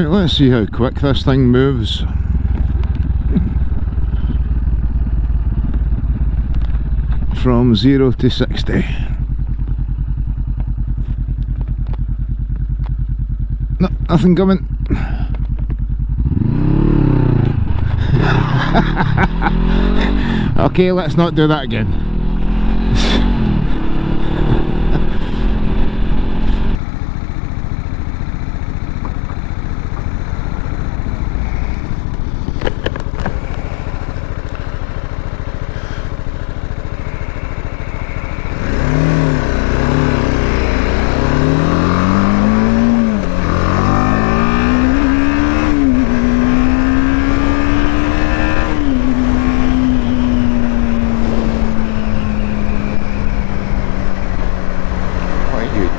Right, let's see how quick this thing moves. From 0 to 60. No, nothing coming. Okay, let's not do that again.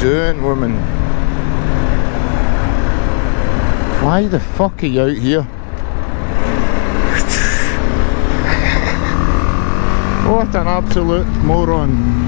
Doing, woman? Why the fuck are you out here? What an absolute moron.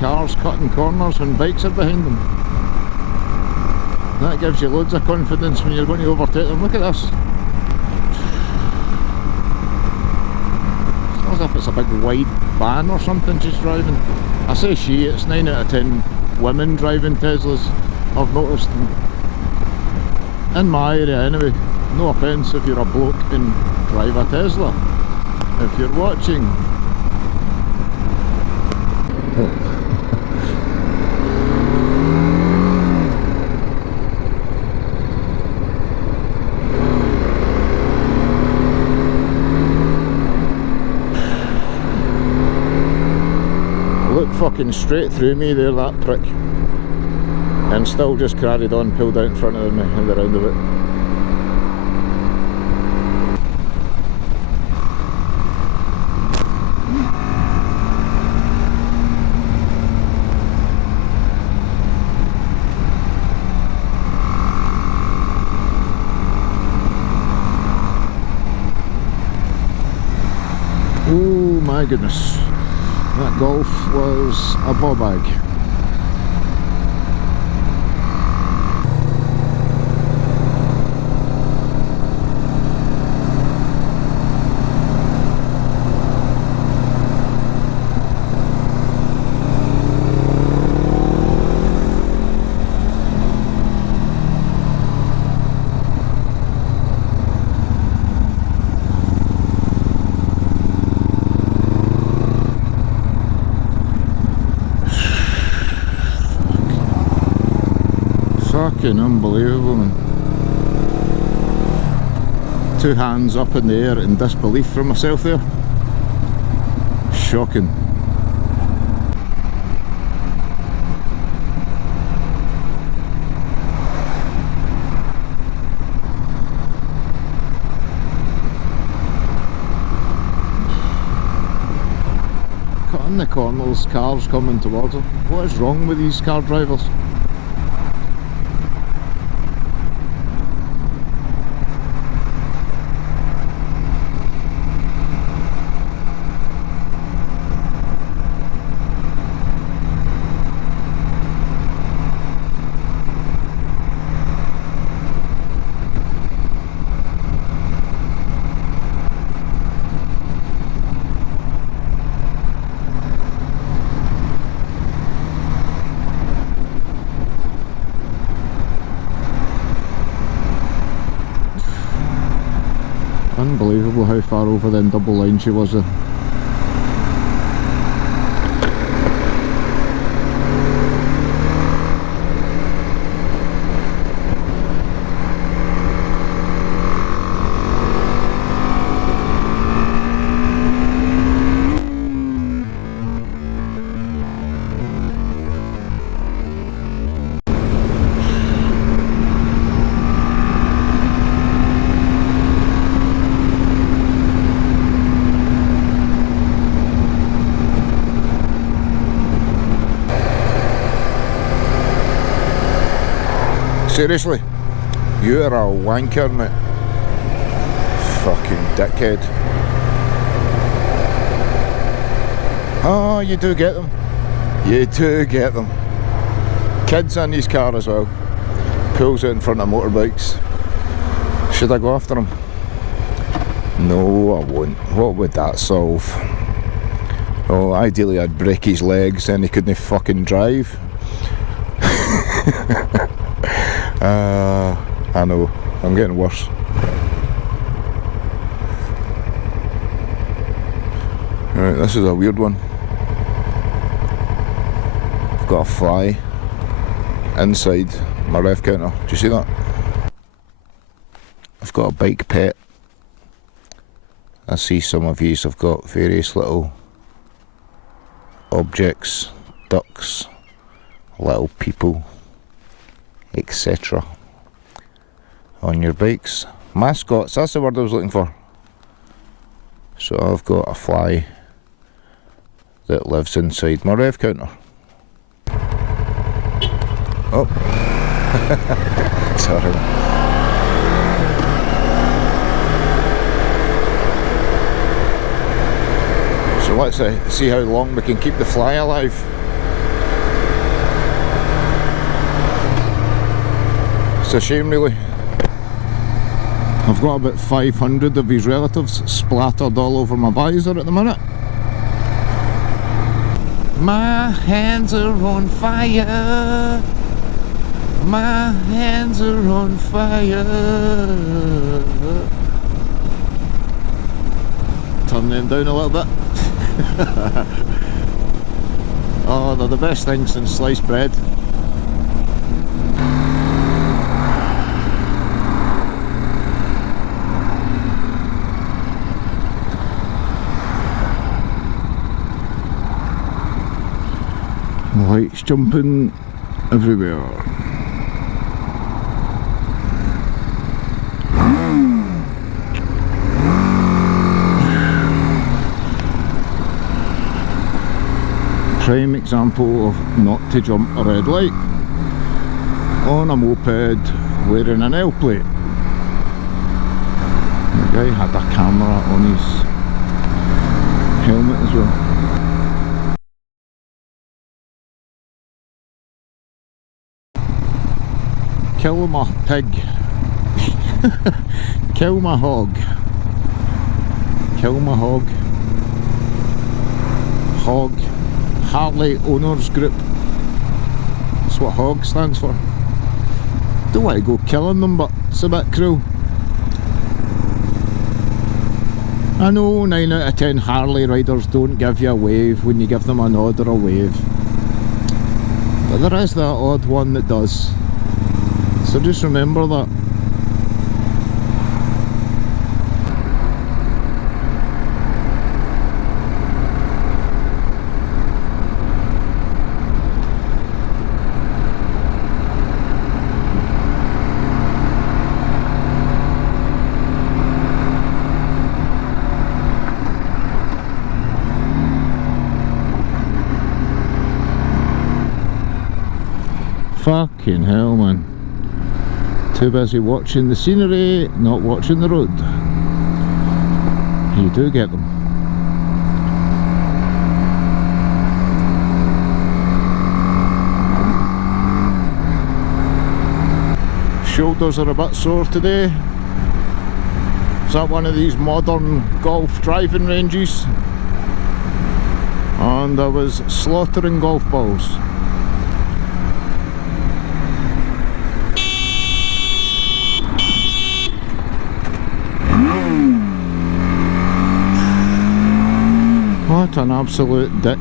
Cars cutting corners when bikes are behind them. That gives you loads of confidence when you're going to overtake them. Look at this. It's as if it's a big wide van or something she's driving. I say she, it's 9 out of 10 women driving Teslas, I've noticed. In my area anyway. No offence if you're a bloke and drive a Tesla. If you're watching. Fucking straight through me there, that prick, and still just carried on, pulled out in front of me in the roundabout. Oh my goodness. That Golf was a ball bag. Fucking unbelievable, man. 2 hands up in the air in disbelief for myself there. Shocking. Cutting the corners, cars coming towards her. What is wrong with these car drivers? Unbelievable how far over the double line she was there. Seriously? You're a wanker, mate. Fucking dickhead. Oh, you do get them. You do get them. Kids in his car as well. Pulls out in front of motorbikes. Should I go after him? No, I won't. What would that solve? Oh, ideally I'd break his legs, then he couldn't fucking drive. I know, I'm getting worse. Right, this is a weird one. I've got a fly inside my rev counter. Do you see that? I've got a bike pet. I see some of these have got various little objects, ducks, little people, etc. on your bikes. Mascots, that's the word I was looking for. So I've got a fly that lives inside my rev counter. Oh, sorry. So let's see how long we can keep the fly alive. It's a shame, really. I've got about 500 of his relatives splattered all over my visor at the minute. My hands are on fire. My hands are on fire. Turn them down a little bit. Oh, they're the best thing since sliced bread. Lights jumping everywhere. Prime example of not to jump a red light on a moped wearing an L plate. The guy had a camera on his helmet as well. Kill my pig. Kill my hog. Kill my hog. Hog. Harley Owners Group. That's what HOG stands for. Don't want to go killing them, but it's a bit cruel. I know 9 out of 10 Harley riders don't give you a wave when you give them a nod or a wave. But there is that odd one that does. So just remember that. Fucking hell, man. Too busy watching the scenery, not watching the road. You do get them. Shoulders are a bit sore today. Is that one of these modern golf driving ranges? And I was slaughtering golf balls. What an absolute dick.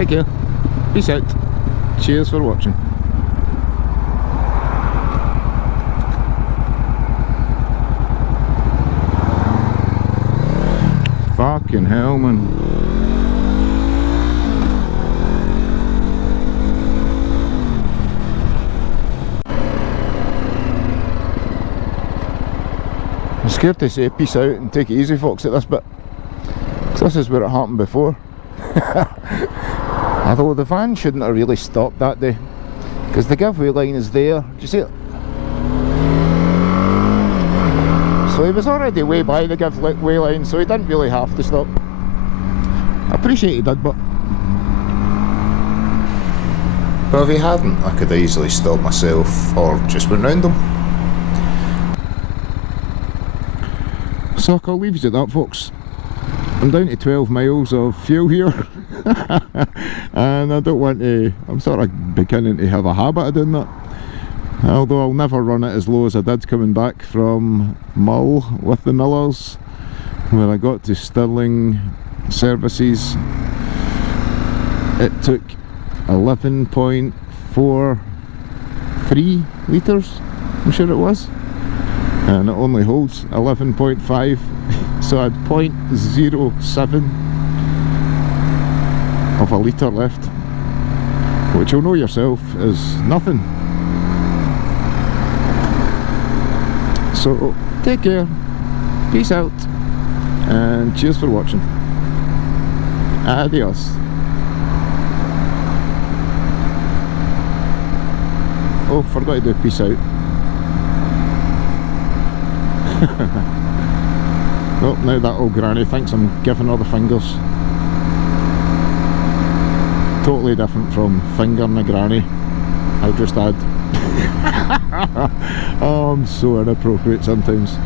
Take care. Peace out. Cheers for watching. Fucking hell, man. I'm scared to say peace out and take it easy, folks, at this bit, because this is where it happened before. Although the van shouldn't have really stopped that day, because the giveaway line is there. Do you see it? So he was already way by the giveaway line, so he didn't really have to stop. I appreciate he did, but if he hadn't, I could have easily stopped myself or just went round him. So I'll leave you at that, folks. I'm down to 12 miles of fuel here. And I don't want to, I'm sort of beginning to have a habit of doing that. Although I'll never run it as low as I did coming back from Mull with the Millers. When I got to Stirling services, it took 11.43 litres, I'm sure it was. And it only holds 11.5, so I had 0.07 of a litre left, which you'll know yourself is nothing. So take care, peace out, and cheers for watching. Adios. Oh, forgot to do peace out. Oh, now that old granny thinks I'm giving her the fingers. Totally different from fingering a granny, I'll just add. Oh, I'm so inappropriate sometimes.